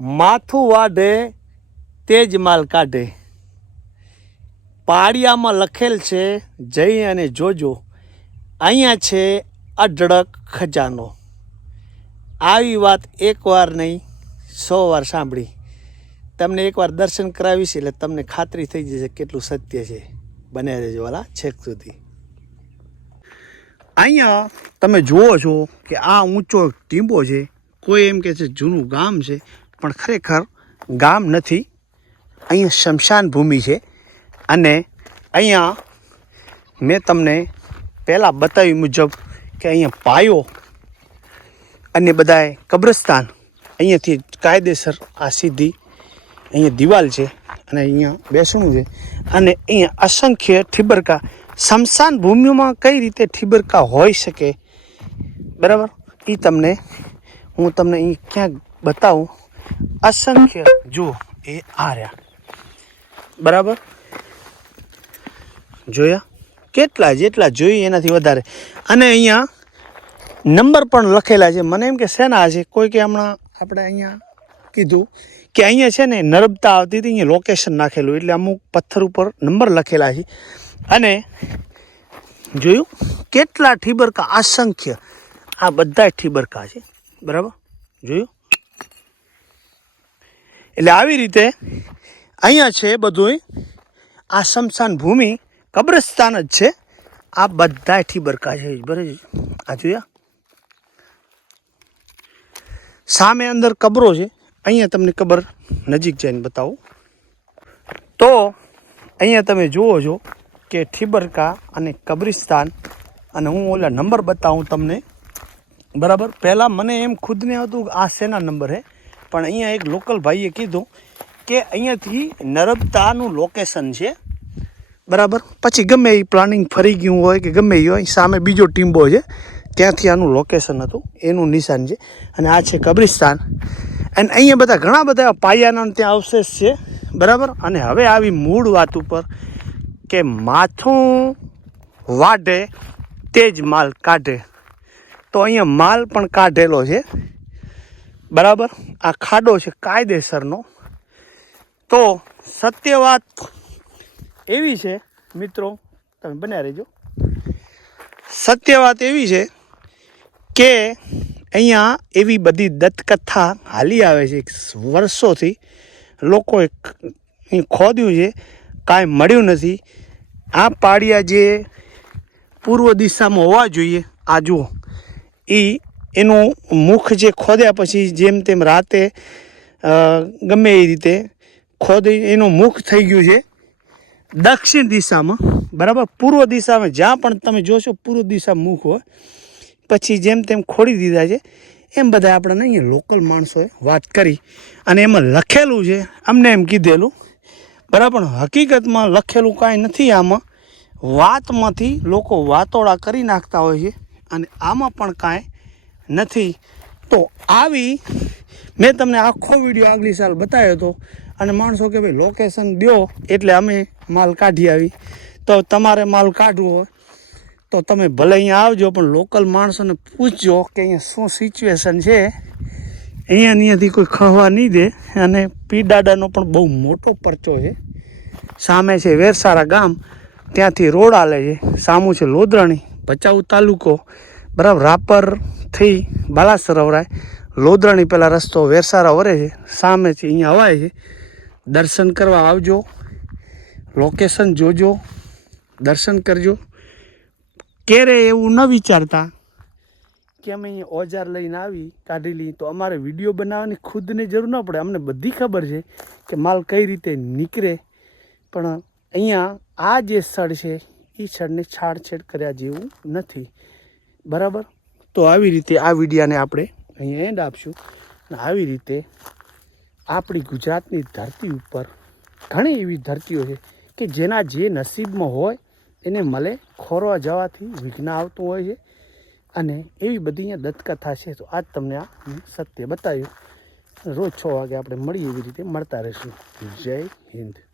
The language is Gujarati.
માથું વાઢે તે જ માલ કાઢે. પાડિયામાં લખેલ છે, જઈ અને જોજો. અહીંયા છે અઢળક ખજાનો. આવી વાત એકવાર નહીં સો વાર સાંભળી. તમને એકવાર દર્શન કરાવીશ એટલે તમને ખાતરી થઈ જશે કેટલું સત્ય છે. બને રહેજો વાલા છેક સુધી. અહીંયા તમે જુઓ છો કે આ ઊંચો ટીંબો છે. કોઈ એમ કે છે જૂનું ગામ છે. પણ ખરેખર ગામ નથી. અહીંયા શમશાન ભૂમિ છે. અને અહીંયા મેં તમને પહેલાં બતાવ્યું મુજબ કે અહીંયા પાયો અને બધાએ કબ્રસ્તાન. અહીંયાથી કાયદેસર આ સીધી અહીંયા દિવાલ છે અને અહીંયા બેસણું છે. અને અહીંયા અસંખ્ય ઠીબરકા. શમશાન ભૂમિમાં કઈ રીતે ઠીબરકા હોઈ શકે? બરાબર? એ તમને હું તમને અહીં ક્યાંક બતાવું. અસંખ્ય જુઓ, એ આ રહ્યા. બરાબર? જોયા? કેટલા જેટલા જોઈએ એનાથી વધારે. અને અહીંયા નંબર પણ લખેલા છે. મને એમ કે શેના છે? કોઈ કે હમણાં આપણે અહીંયા કીધું કે અહીંયા છે ને નર્મદા આવતી હતી, અહીંયા લોકેશન નાખેલું. એટલે અમુક પથ્થર ઉપર નંબર લખેલા છે. અને જોયું? કેટલા ઠીબરકા? અસંખ્ય. આ બધા ઠીબરકા છે. બરાબર? જોયું? એટલે આવી રીતે અહીંયા છે બધું આ શમશાન ભૂમિ કબ્રસ્તાન જ છે. આ બધા ઠીબરકા છે. બરાબર આ જોયા સામે અંદર કબરો છે. અહીંયા તમને કબર નજીક જઈને બતાવું. તો અહીંયા તમે જુઓ છો કે ઠીબરકા અને કબ્રિસ્તાન અને હું ઓલા નંબર બતાવું તમને. બરાબર? પહેલાં મને એમ ખુદને હતું કે આ શેના નંબર છે પણ અહીંયા એક લોકલ ભાઈએ કીધું કે અહીંયાથી નર્મદાનું લોકેશન છે. બરાબર? પછી ગમે એ પ્લાનિંગ ફરી ગયું હોય કે ગમે એ હોય, સામે બીજો ટીમ્બો છે. ત્યાંથી આનું લોકેશન હતું. એનું નિશાન છે. અને આ છે કબ્રિસ્તાન. અને અહીંયા બધા ઘણા બધા પાયાના ત્યાં અવશેષ છે. બરાબર? અને હવે આવી મૂળ વાત ઉપર કે માથું વાઢે તે જ માલ કાઢે. તો અહીંયા માલ પણ કાઢેલો છે. બરાબર? આ ખાડો છે કાયદેસરનો. તો સત્ય વાત એવી છે, મિત્રો, તમે બન્યા રહેજો. સત્ય વાત એવી છે કે અહીંયા એવી બધી દત્તકથા હાલી આવે છે વર્ષોથી. લોકોએ ખોદ્યું છે, કાંઈ મળ્યું નથી. આ પાડિયા જે પૂર્વ દિશામાં હોવા જોઈએ, આ જુઓ. એ એનું મુખ જે ખોદ્યા પછી જેમ તેમ રાતે ગમે એ રીતે ખોદી, એનું મુખ થઈ ગયું છે દક્ષિણ દિશામાં, બરાબર? પૂર્વ દિશામાં, જ્યાં પણ તમે જોશો પૂર્વ દિશા મુખ હોય, પછી જેમ તેમ ખોડી દીધા છે, એમ બધા આપણને અહીંયા લોકલ માણસોએ વાત કરી. અને એમાં લખેલું છે, અમને એમ કીધેલું, બરાબર? હકીકતમાં લખેલું કાંઈ નથી આમાં. વાતમાંથી લોકો વાતોડા કરી નાખતા હોય છે, અને આમાં પણ કાંઈ નથી. તો આવી મેં તમને આખો વીડિયો આગલી સાલ બતાવ્યો હતો અને માણસો કે ભાઈ લોકેશન દો એટલે અમે માલ કાઢી આવી. તો તમારે માલ કાઢવો હોય તો તમે ભલે અહીંયા આવજો, પણ લોકલ માણસોને પૂછજો કે અહીંયા શું સિચ્યુએશન છે. અહીંયા અહીંયાથી કોઈ ખવા નહીં દે અને પી દાદાનો પણ બહુ મોટો પરચો છે. સામે છે વેરસારા ગામ, ત્યાંથી રોડ આલે છે. સામું છે લોધરાણી ભચાઉ તાલુકો, બરાબર રાપરથી બાલાસર અવરાય લોધરાણી પહેલાં રસ્તો વેરસારા વરે છે સામેથી અહીંયા અવાય છે. દર્શન કરવા આવજો લોકેશન જોજો, દર્શન કરજો. ક્યારે એવું ન વિચારતા કે અમે અહીંયા ઓજાર લઈને આવી, કાઢી લઈ તો અમારે વીડિયો બનાવવાની ખુદને જરૂર ન પડે. અમને બધી ખબર છે કે માલ કઈ રીતે નીકળે. પણ અહીંયા આ જે સ્થળ છે એ સ્થળને છાડછેડ કર્યા જેવું નથી. બરાબર? તો આવી રીતે આ વિડીયાને આપણે અહીંયા એન્ડ આપશું. અને આવી રીતે આપણી ગુજરાતની ધરતી ઉપર ઘણી એવી ધરતીઓ છે કે જેના જે નસીબમાં હોય એને મળે, ખોરવા જવાથી વિઘ્ન આવતું હોય છે. અને એવી બધી અહીંયા દત્તકથા છે. તો આજ તમને આ સત્ય બતાવ્યું. રોજ છ વાગે આપણે મળીએ એવી રીતે મળતા રહીશું. જય હિન્દ.